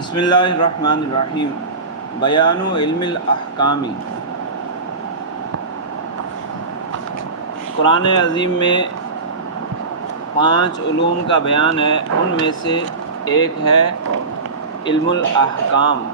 بسم اللہ الرحمن الرحیم۔ بیان علم الاحکام۔ قرآن عظیم میں 5 علوم کا بیان ہے، ان میں سے ایک ہے علم الاحکام۔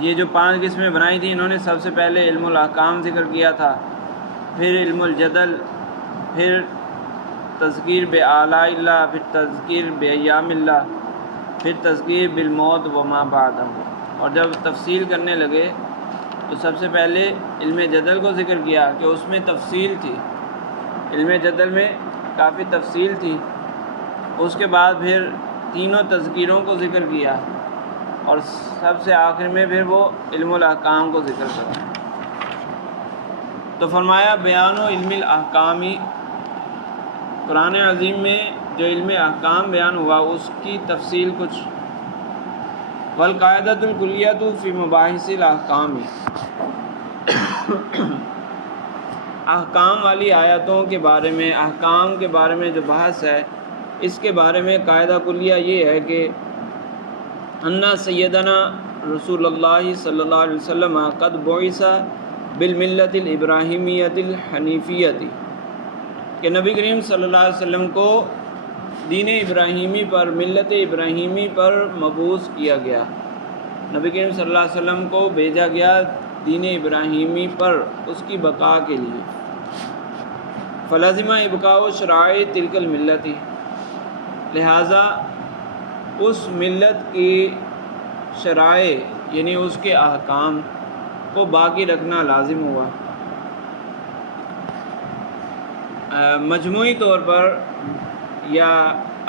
یہ جو 5 قسمیں بنائی تھیں، انہوں نے سب سے پہلے علم الاحکام ذکر کیا تھا، پھر علم الجدل، پھر تذکیر بآلاء اللہ، پھر تذکیر بایام اللہ، پھر تذکیر بالموت وما بعدہ۔ اور جب تفصیل کرنے لگے تو سب سے پہلے علم جدل کو ذکر کیا کہ اس میں تفصیل تھی، علم جدل میں کافی تفصیل تھی۔ اس کے بعد پھر تینوں تذکیروں کو ذکر کیا، اور سب سے آخر میں پھر وہ علم الاحکام کو ذکر کرا۔ تو فرمایا بیان و علم الاحکامی، قرآن عظیم میں جو علم احکام بیان ہوا اس کی تفصیل کچھ۔ والقاعدۃ الکلیۃ فی مباحث الاحکام، احکام والی آیتوں کے بارے میں، احکام کے بارے میں جو بحث ہے، اس کے بارے میں قاعدہ کلیہ یہ ہے کہ ان سیدنا رسول اللہ صلی اللہ علیہ وسلم قد بعث بالملۃ الابراہیمیۃ الحنیفیۃ، کہ نبی کریم صلی اللہ علیہ وسلم کو دین ابراہیمی پر، ملت ابراہیمی پر مبعوث کیا گیا۔ نبی کریم صلی اللہ علیہ وسلم کو بھیجا گیا دین ابراہیمی پر، اس کی بقا کے لیے۔ فلازمہ ابقاء شرائع تلک الملت، لہٰذا اس ملت کی شرائع یعنی اس کے احکام کو باقی رکھنا لازم ہوا۔ مجموعی طور پر یا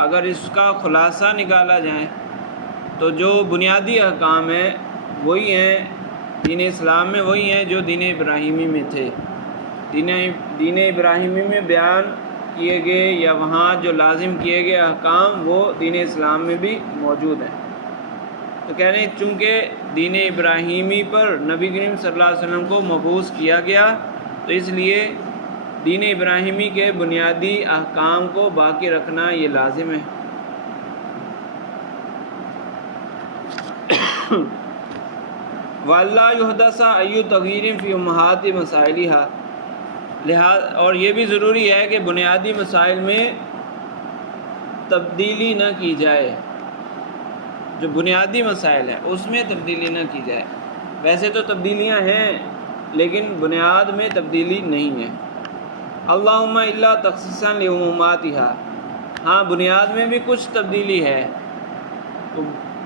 اگر اس کا خلاصہ نکالا جائے تو جو بنیادی احکام ہیں وہی ہیں دین اسلام میں، وہی ہیں جو دین ابراہیمی میں تھے۔ دین ابراہیمی میں بیان کیے گئے یا وہاں جو لازم کیے گئے احکام وہ دین اسلام میں بھی موجود ہیں۔ تو کہہ رہے ہیں چونکہ دین ابراہیمی پر نبی کریم صلی اللہ علیہ وسلم کو مبعوث کیا گیا، تو اس لیے دین ابراہیمی کے بنیادی احکام کو باقی رکھنا یہ لازم ہے۔ وَأَلَّا يُحْدَثَ أَيُّ تَغْيِيرٍ فِي أُمَّهَاتِ مَسَائِلِهَا، لہٰذا اور یہ بھی ضروری ہے کہ بنیادی مسائل میں تبدیلی نہ کی جائے، جو بنیادی مسائل ہیں اس میں تبدیلی نہ کی جائے۔ ویسے تو تبدیلیاں ہیں لیکن بنیاد میں تبدیلی نہیں ہے۔ اللہم الا تخصیصا لعموماتها، ہاں بنیاد میں بھی کچھ تبدیلی ہے۔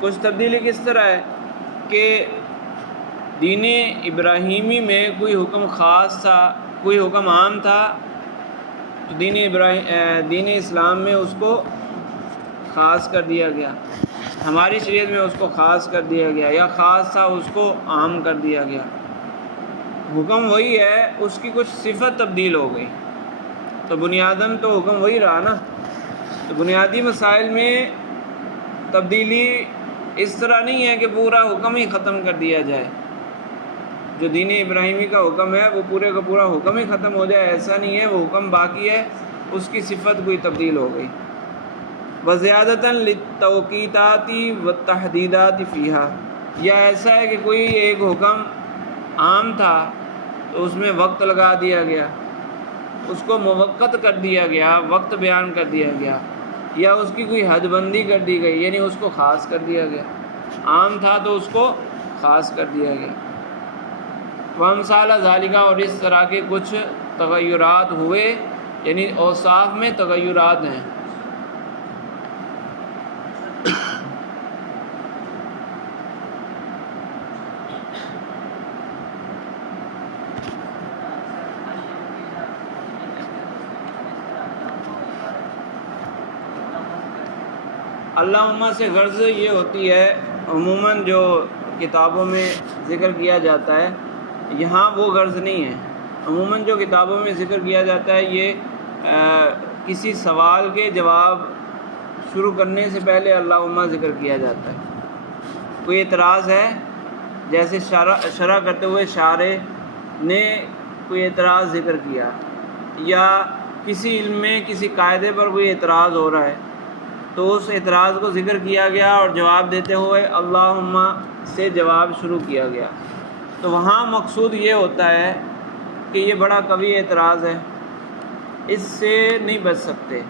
کچھ تبدیلی کس طرح ہے کہ دین ابراہیمی میں کوئی حکم خاص تھا، کوئی حکم عام تھا، تو دین اسلام میں اس کو خاص کر دیا گیا، ہماری شریعت میں اس کو خاص کر دیا گیا، یا خاص تھا اس کو عام کر دیا گیا۔ حکم وہی ہے، اس کی کچھ صفت تبدیل ہو گئی، تو بنیاداً تو حکم وہی رہا نا۔ تو بنیادی مسائل میں تبدیلی اس طرح نہیں ہے کہ پورا حکم ہی ختم کر دیا جائے، جو دین ابراہیمی کا حکم ہے وہ پورے کا پورا حکم ہی ختم ہو جائے، ایسا نہیں ہے، وہ حکم باقی ہے، اس کی صفت کوئی تبدیل ہو گئی۔ وَزِيَادَةً لِلتَّوْقِيتَاتِ وَالتَّحْدِيدَاتِ فِيهَا، یا ایسا ہے کہ کوئی ایک حکم عام تھا تو اس میں وقت لگا دیا گیا، اس کو موقت کر دیا گیا، وقت بیان کر دیا گیا، یا اس کی کوئی حد بندی کر دی گئی یعنی اس کو خاص کر دیا گیا۔ عام تھا تو اس کو خاص کر دیا گیا۔ وَأَمْثَالَ ذَلِكَ، اور اس طرح کے کچھ تغیرات ہوئے، یعنی اوصاف میں تغیرات ہیں۔ اللہم سے غرض یہ ہوتی ہے، عموماً جو کتابوں میں ذکر کیا جاتا ہے یہاں وہ غرض نہیں ہے۔ عموماً جو کتابوں میں ذکر کیا جاتا ہے یہ کسی سوال کے جواب شروع کرنے سے پہلے اللہم ذکر کیا جاتا ہے۔ کوئی اعتراض ہے، جیسے شرح کرتے ہوئے شارح نے کوئی اعتراض ذکر کیا، یا کسی علم میں کسی قاعدے پر کوئی اعتراض ہو رہا ہے تو اس اعتراض کو ذکر کیا گیا اور جواب دیتے ہوئے اللہم سے جواب شروع کیا گیا، تو وہاں مقصود یہ ہوتا ہے کہ یہ بڑا قوی اعتراض ہے، اس سے نہیں بچ سکتے،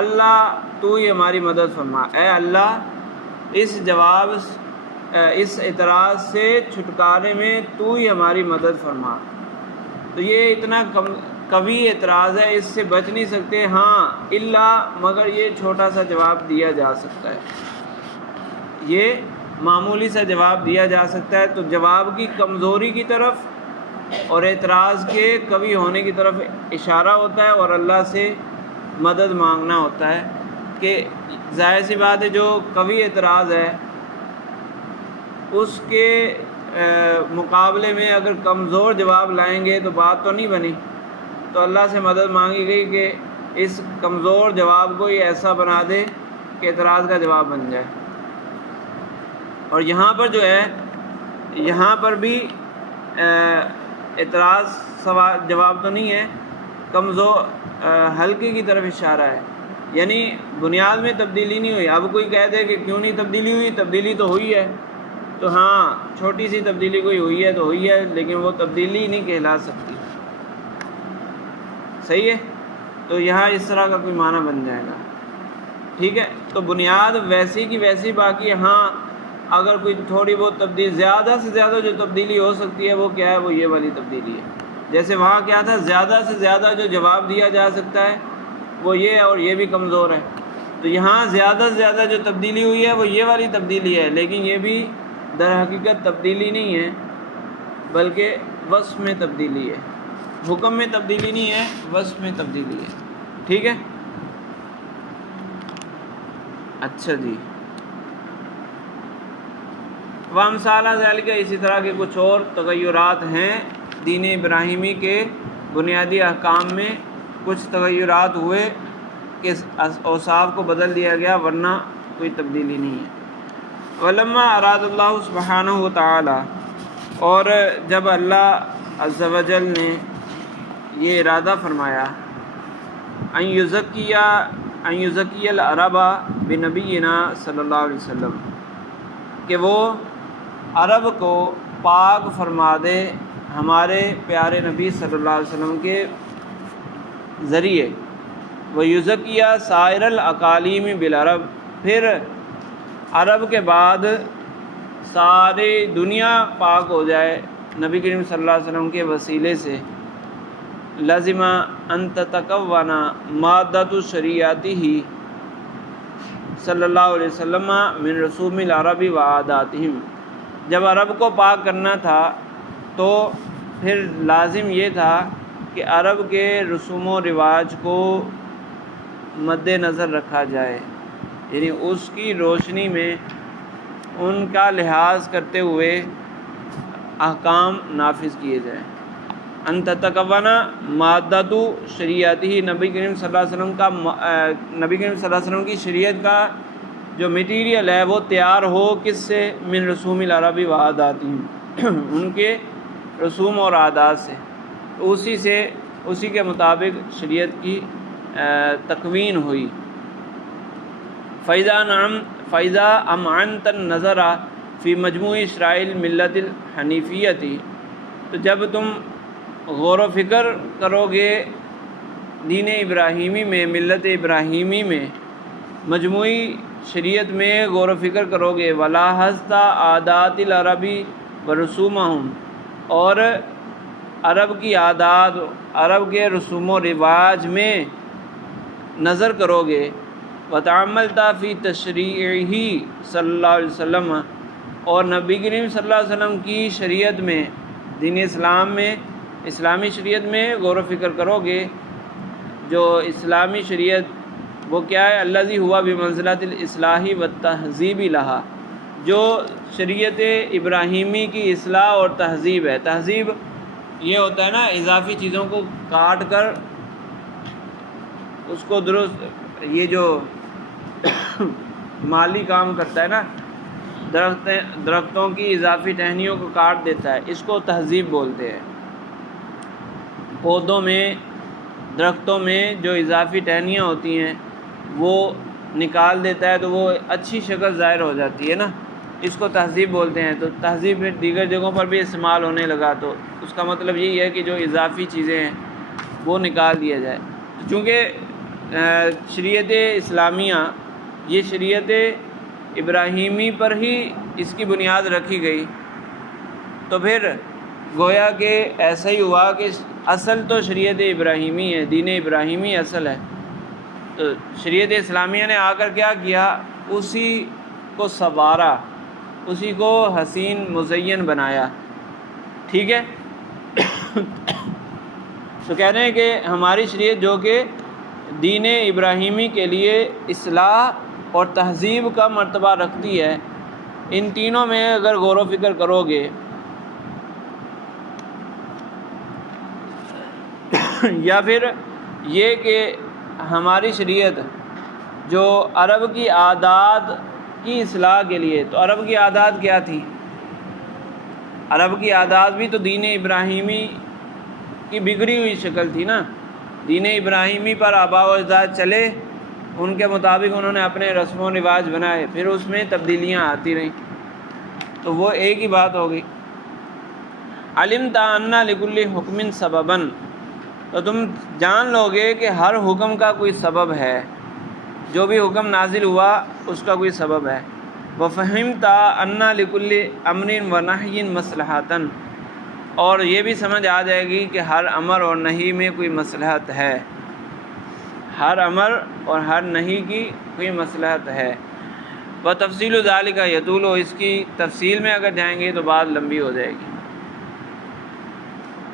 اللہ تو ہی ہماری مدد فرما، اے اللہ اس اعتراض سے چھٹکارے میں تو ہی ہماری مدد فرما۔ تو یہ اتنا قوی اعتراض ہے، اس سے بچ نہیں سکتے، ہاں الا مگر یہ چھوٹا سا جواب دیا جا سکتا ہے، یہ معمولی سا جواب دیا جا سکتا ہے۔ تو جواب کی کمزوری کی طرف اور اعتراض کے قوی ہونے کی طرف اشارہ ہوتا ہے، اور اللہ سے مدد مانگنا ہوتا ہے کہ ظاہر سی بات ہے جو قوی اعتراض ہے اس کے مقابلے میں اگر کمزور جواب لائیں گے تو بات تو نہیں بنی، تو اللہ سے مدد مانگی گئی کہ اس کمزور جواب کو یہ ایسا بنا دے کہ اعتراض کا جواب بن جائے۔ اور یہاں پر جو ہے، یہاں پر بھی اعتراض جواب تو نہیں ہے، کمزور حلقے کی طرف اشارہ ہے، یعنی بنیاد میں تبدیلی نہیں ہوئی۔ اب کوئی کہہ دے کہ کیوں نہیں تبدیلی ہوئی، تبدیلی تو ہوئی ہے، تو ہاں چھوٹی سی تبدیلی کوئی ہوئی ہے تو ہوئی ہے، لیکن وہ تبدیلی نہیں کہلا سکتی، صحیح ہے؟ تو یہاں اس طرح کا کوئی معنی بن جائے گا، ٹھیک ہے؟ تو بنیاد ویسی کی ویسی باقی ہے، ہاں اگر کوئی تھوڑی بہت تبدیلی، زیادہ سے زیادہ جو تبدیلی ہو سکتی ہے وہ کیا ہے، وہ یہ والی تبدیلی ہے۔ جیسے وہاں کیا تھا، زیادہ سے زیادہ جو جواب دیا جا سکتا ہے وہ یہ ہے، اور یہ بھی کمزور ہے، تو یہاں زیادہ سے زیادہ جو تبدیلی ہوئی ہے وہ یہ والی تبدیلی ہے، لیکن یہ بھی در حقیقت تبدیلی نہیں ہے بلکہ وصف میں تبدیلی ہے، حکم میں تبدیلی نہیں ہے، وصف میں تبدیلی ہے، ٹھیک ہے؟ اچھا جی، وامثال ذالک، اسی طرح کے کچھ اور تغیرات ہیں دین ابراہیمی کے بنیادی احکام میں، کچھ تغیرات ہوئے کہ اوصاف کو بدل دیا گیا، ورنہ کوئی تبدیلی نہیں ہے۔ ولما اراد اللہ سبحانہ وتعالی، اور جب اللہ عز و جل نے یہ ارادہ فرمایا، ان یزکی العرب بنبینا صلی اللہ علیہ وسلم، کہ وہ عرب کو پاک فرما دے ہمارے پیارے نبی صلی اللہ علیہ وسلم کے ذریعے، وَيُزَكِّيَ سائر الاقالیم بالعرب، پھر عرب کے بعد ساری دنیا پاک ہو جائے نبی کریم صلی اللہ علیہ وسلم کے وسیلے سے، لازم ان تتکون مادۃ شریعتہ صلی اللہ علیہ وسلم من رسوم العرب و عاداتہم، جب عرب کو پاک کرنا تھا تو پھر لازم یہ تھا کہ عرب کے رسوم و رواج کو مد نظر رکھا جائے، یعنی اس کی روشنی میں ان کا لحاظ کرتے ہوئے احکام نافذ کیے جائیں۔ ان تتکون مادۃ شریعتہ، نبی کریم صلی اللہ علیہ وسلم کا نبی کریم صلی اللہ علیہ وسلم کی شریعت کا جو میٹیریل ہے وہ تیار ہو، کس سے؟ من رسوم العرب و عاداتہم، ان کے رسوم اور عادات سے، اسی کے مطابق شریعت کی تکوین ہوئی۔ فَإِذَا أَمْعَنْتَ النَّظَرَ فِي مَجْمُوعِ شرائع الْمِلَّةِ الْحَنِیفِیَّۃِ، تو جب تم غور و فکر کرو گے دین ابراہیمی میں، ملت ابراہیمی میں، مجموعی شریعت میں غور و فکر کرو گے، وَلَاحَظْتَ عَادَاتِ الْعَرَبِ وَرُسُومَهُمْ، اور عرب کی عادات، عرب کے رسوم و رواج میں نظر کرو گے، وَتَعَمَّلْتَ فِي تَشْرِيعِهِ صلی اللہ علیہ وسلم، اور نبی کریم صلی اللہ علیہ وسلم کی شریعت میں، دین اسلام میں، اسلامی شریعت میں غور و فکر کرو گے، جو اسلامی شریعت وہ کیا ہے؟ الذی ہوا بمنزلۃ الاصلاح والتہذیب لہا، جو شریعت ابراہیمی کی اصلاح اور تہذیب ہے۔ تہذیب یہ ہوتا ہے نا، اضافی چیزوں کو کاٹ کر اس کو درست، یہ جو مالی کام کرتا ہے نا، درختوں کی اضافی ٹہنیوں کو کاٹ دیتا ہے، اس کو تہذیب بولتے ہیں۔ پودوں میں، درختوں میں جو اضافی ٹہنیاں ہوتی ہیں وہ نکال دیتا ہے تو وہ اچھی شکل ظاہر ہو جاتی ہے نا، اس کو تہذیب بولتے ہیں۔ تو تہذیب پھر دیگر جگہوں پر بھی استعمال ہونے لگا، تو اس کا مطلب یہی ہے کہ جو اضافی چیزیں ہیں وہ نکال دیا جائے۔ چونکہ شریعت اسلامیہ یہ شریعت ابراہیمی پر ہی اس کی بنیاد رکھی گئی، تو پھر گویا کہ ایسا ہی ہوا کہ اصل تو شریعت ابراہیمی ہے، دین ابراہیمی اصل ہے۔ تو شریعت اسلامیہ نے آ کر کیا کیا، اسی کو سنوارا، اسی کو حسین مزین بنایا، ٹھیک ہے۔ تو کہہ رہے ہیں کہ ہماری شریعت جو کہ دین ابراہیمی کے لیے اصلاح اور تہذیب کا مرتبہ رکھتی ہے، ان تینوں میں اگر غور و فکر کرو گے یا پھر یہ کہ ہماری شریعت جو عرب کی عادات کی اصلاح کے لیے، تو عرب کی عادات کیا تھی؟ عرب کی عادات بھی تو دین ابراہیمی کی بگڑی ہوئی شکل تھی نا، دین ابراہیمی پر آباء و اجداد چلے، ان کے مطابق انہوں نے اپنے رسم و رواج بنائے، پھر اس میں تبدیلیاں آتی رہیں، تو وہ ایک ہی بات ہوگی۔ علمت ان لکل حکم سببا، تو تم جان لو گے کہ ہر حکم کا کوئی سبب ہے، جو بھی حکم نازل ہوا اس کا کوئی سبب ہے۔ وفہمت ان لکل امر و نہی مصلحۃ، اور یہ بھی سمجھ آ جائے گی کہ ہر امر اور نہی میں کوئی مصلحت ہے، ہر امر اور ہر نہی کی کوئی مصلحت ہے۔ وتفصیل ذالک یطول، اس کی تفصیل میں اگر جائیں گے تو بات لمبی ہو جائے گی۔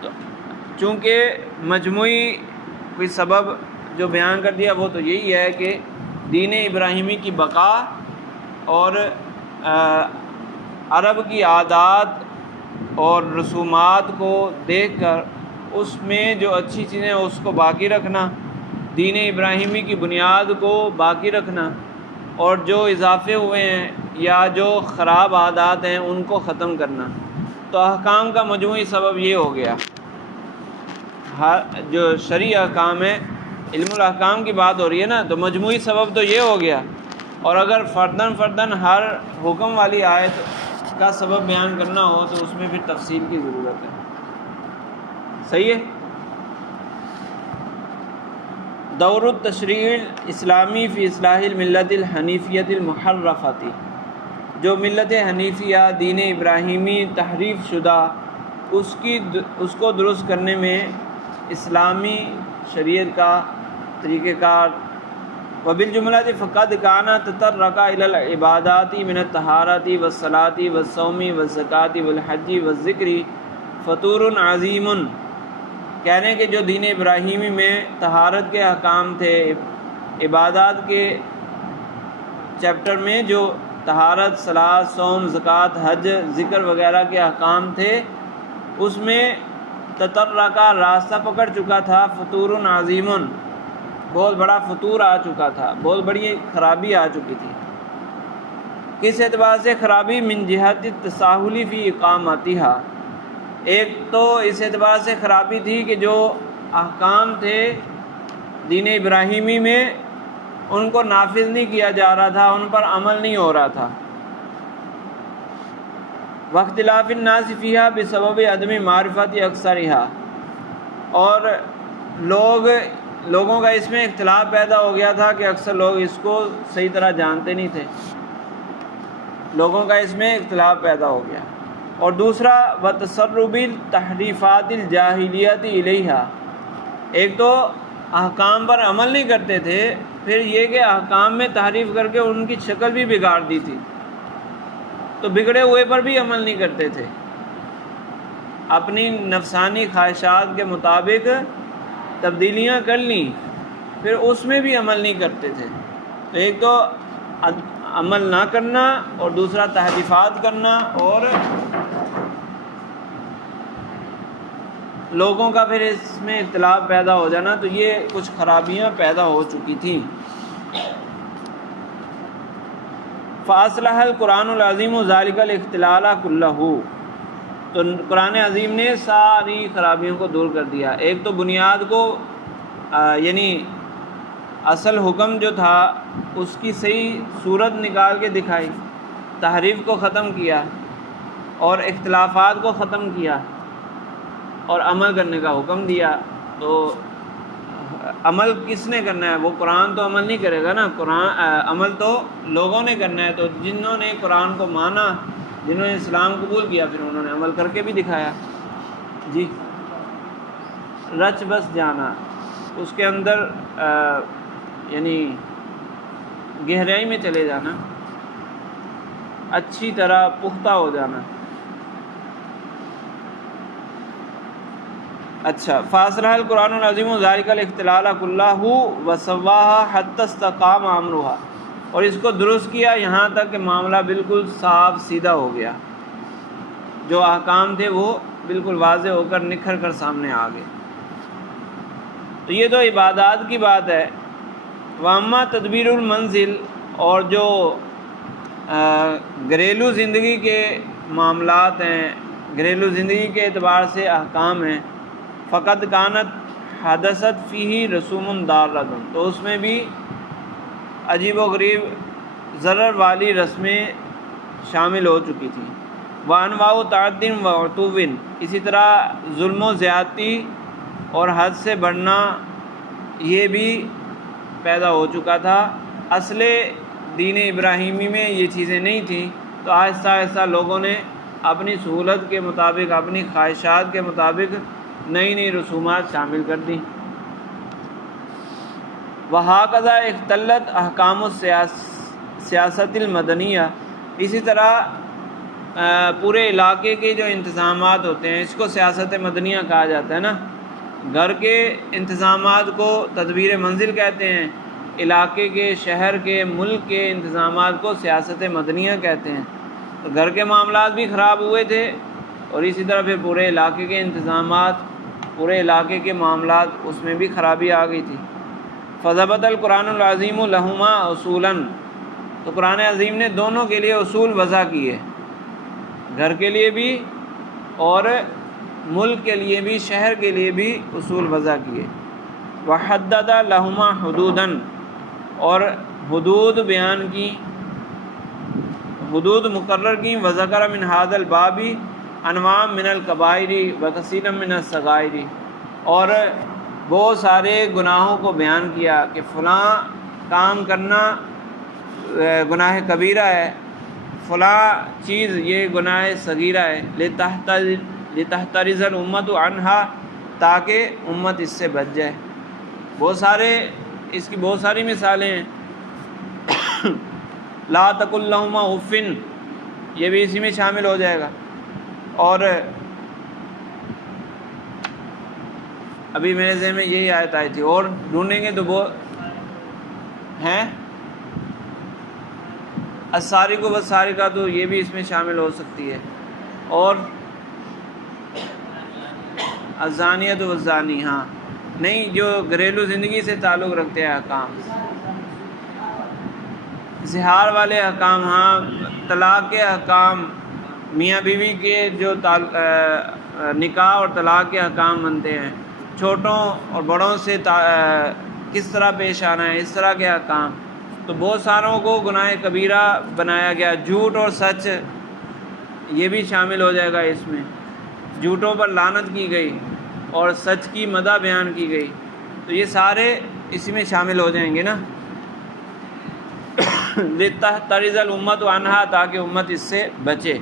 تو چونکہ مجموعی کوئی سبب جو بیان کر دیا وہ تو یہی ہے کہ دین ابراہیمی کی بقا اور عرب کی عادات اور رسومات کو دیکھ کر اس میں جو اچھی چیزیں اس کو باقی رکھنا، دین ابراہیمی کی بنیاد کو باقی رکھنا، اور جو اضافے ہوئے ہیں یا جو خراب عادات ہیں ان کو ختم کرنا۔ تو احکام کا مجموعی سبب یہ ہو گیا، جو شرعی احکام ہے، علم الاحکام کی بات ہو رہی ہے نا، تو مجموعی سبب تو یہ ہو گیا، اور اگر فرداً ہر حکم والی آیت کا سبب بیان کرنا ہو تو اس میں پھر تفصیل کی ضرورت ہے، صحیح ہے۔ دور التشریع الاسلامی فی اصلاح الملت الحنیفیۃ المحرفۃ، جو ملت حنیفیہ دین ابراہیمی تحریف شدہ اس کو درست کرنے میں اسلامی شریعت کا طریقہ کار، وبالجملہ فقد کان تطرق الی العبادات من الطہارۃ والصلاۃ والصوم والزکوٰۃ والحج والذکر فطور عظیم، کہہ رہے ہیں کہ جو دین ابراہیمی میں طہارت کے احکام تھے، عبادات کے چیپٹر میں جو طہارت، صلاۃ، صوم، زکوٰۃ، حج، ذکر وغیرہ کے احکام تھے، اس میں تطرقہ راستہ پکڑ چکا تھا، فطور عظیم، بہت بڑا فطور آ چکا تھا، بہت بڑی خرابی آ چکی تھی۔ کس اعتبار سے خرابی؟ من جہت التساہل فی اقامتھا، ایک تو اس اعتبار سے خرابی تھی کہ جو احکام تھے دین ابراہیمی میں ان کو نافذ نہیں کیا جا رہا تھا، ان پر عمل نہیں ہو رہا تھا۔ واختلاف الناس فیہا بسبب عدم معرفت اکثرہا، اور لوگوں کا اس میں اختلاف پیدا ہو گیا تھا کہ اکثر لوگ اس کو صحیح طرح جانتے نہیں تھے، لوگوں کا اس میں اختلاف پیدا ہو گیا۔ اور دوسرا وتسرب التحریفات الجاہلیۃ الیہا، ایک تو احکام پر عمل نہیں کرتے تھے، پھر یہ کہ احکام میں تحریف کر کے ان کی شکل بھی بگاڑ دی تھی، تو بگڑے ہوئے پر بھی عمل نہیں کرتے تھے، اپنی نفسانی خواہشات کے مطابق تبدیلیاں کر لیں، پھر اس میں بھی عمل نہیں کرتے تھے۔ تو ایک تو عمل نہ کرنا، اور دوسرا تحریفات کرنا، اور لوگوں کا پھر اس میں اختلاف پیدا ہو جانا، تو یہ کچھ خرابیاں پیدا ہو چکی تھیں۔ فاصلح القرآن العظیم ذالک الاختلال کلہ، تو قرآن عظیم نے ساری خرابیوں کو دور کر دیا۔ ایک تو بنیاد کو یعنی اصل حکم جو تھا اس کی صحیح صورت نکال کے دکھائی، تحریف کو ختم کیا اور اختلافات کو ختم کیا اور عمل کرنے کا حکم دیا۔ تو عمل کس نے کرنا ہے؟ وہ قرآن تو عمل نہیں کرے گا نا، عمل تو لوگوں نے کرنا ہے۔ تو جنہوں نے قرآن کو مانا، جنہوں نے اسلام قبول کیا، پھر انہوں نے عمل کر کے بھی دکھایا۔ جی، رچ بس جانا، اس کے اندر یعنی گہرائی میں چلے جانا، اچھی طرح پختہ ہو جانا۔ اچھا، فاصلح القرآن العظیم ذالک الاختلال کلہ وسواها حتی استقام امرها، اور اس کو درست کیا یہاں تک کہ معاملہ بالکل صاف سیدھا ہو گیا، جو احکام تھے وہ بالکل واضح ہو کر نکھر کر سامنے آ گئے۔ تو یہ تو عبادات کی بات ہے۔ واما تدبیر المنزل، اور جو گھریلو زندگی کے معاملات ہیں، گھریلو زندگی کے اعتبار سے احکام ہیں، فقط کانت حدثت فیہ رسوم دارۃ، تو اس میں بھی عجیب و غریب ضرر والی رسمیں شامل ہو چکی تھیں۔ وانواع تعد و عتو، اسی طرح ظلم و زیادتی اور حد سے بڑھنا یہ بھی پیدا ہو چکا تھا۔ اصل دین ابراہیمی میں یہ چیزیں نہیں تھیں، تو آہستہ آہستہ لوگوں نے اپنی سہولت کے مطابق، اپنی خواہشات کے مطابق نئی نئی رسومات شامل کر دیں۔ وہکذا اختلت احکام السیاست المدنیہ، اسی طرح پورے علاقے کے جو انتظامات ہوتے ہیں، اس کو سیاست مدنیہ کہا جاتا ہے نا۔ گھر کے انتظامات کو تدبیر منزل کہتے ہیں، علاقے کے، شہر کے، ملک کے انتظامات کو سیاست مدنیہ کہتے ہیں۔ تو گھر کے معاملات بھی خراب ہوئے تھے، اور اسی طرح پھر پورے علاقے کے انتظامات، پورے علاقے کے معاملات، اس میں بھی خرابی آ گئی تھی۔ فضبط القرآن العظیم لہما اصولا، تو قرآن عظیم نے دونوں کے لیے اصول وضع کیے، گھر کے لیے بھی اور ملک کے لیے بھی، شہر کے لیے بھی اصول وضع کیے۔ وحدد لہما حدودا، اور حدود بیان کی، حدود مقرر کی۔ وذکر من ھذا الباب انواع من الکبائر وکثیر من الصغائر، اور بہت سارے گناہوں کو بیان کیا کہ فلاں کام کرنا گناہ کبیرہ ہے، فلاں چیز یہ گناہ صغیرہ ہے، لتحترز الامت عنہا، تاکہ امت اس سے بچ جائے۔ بہت سارے، اس کی بہت ساری مثالیں ہیں۔ لا تقل لہما اف، یہ بھی اسی میں شامل ہو جائے گا۔ اور ابھی میرے ذہن میں یہی آیت آئی تھی، اور ڈھونڈیں گے تو وہ ہیں السارق والسارقہ، تو یہ بھی اس میں شامل ہو سکتی ہے۔ اور الزانیۃ والزانی، ہاں نہیں، جو گھریلو زندگی سے تعلق رکھتے ہیں احکام، زہار والے احکام، ہاں طلاق کے احکام، میاں بیوی کے جو نکاح اور طلاق کے احکام بنتے ہیں، چھوٹوں اور بڑوں سے کس طرح پیش آنا ہے، اس طرح کے احکام، تو بہت ساروں کو گناہ کبیرہ بنایا گیا۔ جھوٹ اور سچ یہ بھی شامل ہو جائے گا اس میں، جھوٹوں پر لعنت کی گئی اور سچ کی مدح بیان کی گئی، تو یہ سارے اسی میں شامل ہو جائیں گے نا۔ لتحترز الامت عنہا، تاکہ امت اس سے بچے۔